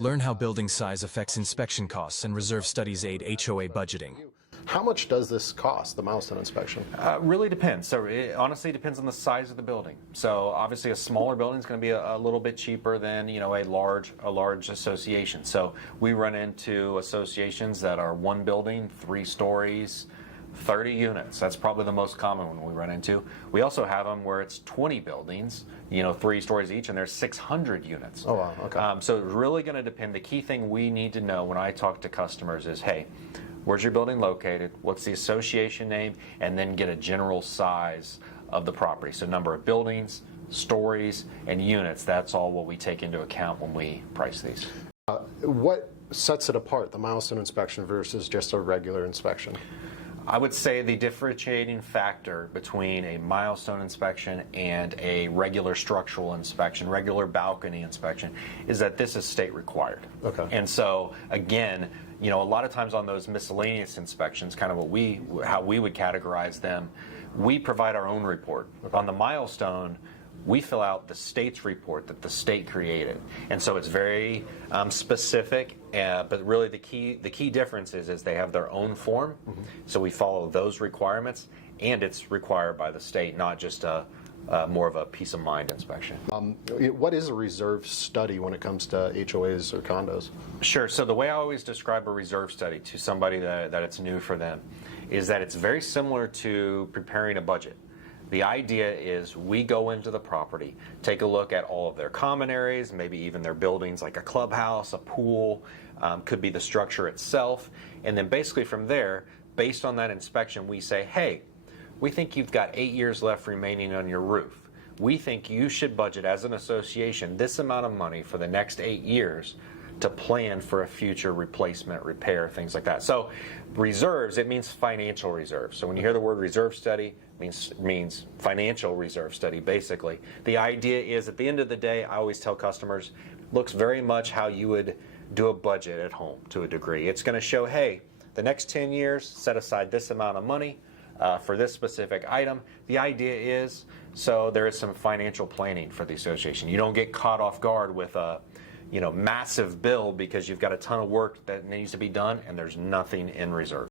Learn how building size affects inspection costs and reserve studies aid HOA budgeting. How much does this cost, the milestone inspection? Really depends. So it honestly depends on the size of the building. So obviously a smaller building is going to be a little bit cheaper than a large association. So we run into associations that are one building, 3 stories, 30 units. That's probably the most common one we run into. We also have them where it's 20 buildings, 3 stories each, and there's 600 units. Oh wow, okay. So it's really going to depend. The key thing we need to know when I talk to customers is, hey, where's your building located? What's the association name? And then get a general size of the property. So number of buildings, stories, and units. That's all what we take into account when we price these. What sets it apart, the milestone inspection versus just a regular inspection? I would say the differentiating factor between a milestone inspection and a regular structural inspection, regular balcony inspection, is that this is state required. Okay. And so again, a lot of times on those miscellaneous inspections, kind of how we would categorize them, we provide our own report. Okay. On the milestone, we fill out the state's report that the state created, and so it's very specific. But really, the key difference is they have their own form, so we follow those requirements, and it's required by the state, not just more of a peace of mind inspection. What is a reserve study when it comes to HOAs or condos? Sure. So the way I always describe a reserve study to somebody that it's new for them is that it's very similar to preparing a budget. The idea is we go into the property, take a look at all of their common areas, maybe even their buildings like a clubhouse, a pool, could be the structure itself, and then basically from there, based on that inspection, we say, hey, we think you've got 8 years left remaining on your roof. We think you should budget as an association this amount of money for the next 8 years to plan for a future replacement, repair, things like that. So reserves, it means financial reserves. So when you hear the word reserve study, it means financial reserve study, basically. The idea is, at the end of the day, I always tell customers, looks very much how you would do a budget at home to a degree. It's going to show, hey, the next 10 years, set aside this amount of money for this specific item. The idea is, so there is some financial planning for the association. You don't get caught off guard with a massive bill because you've got a ton of work that needs to be done and there's nothing in reserve.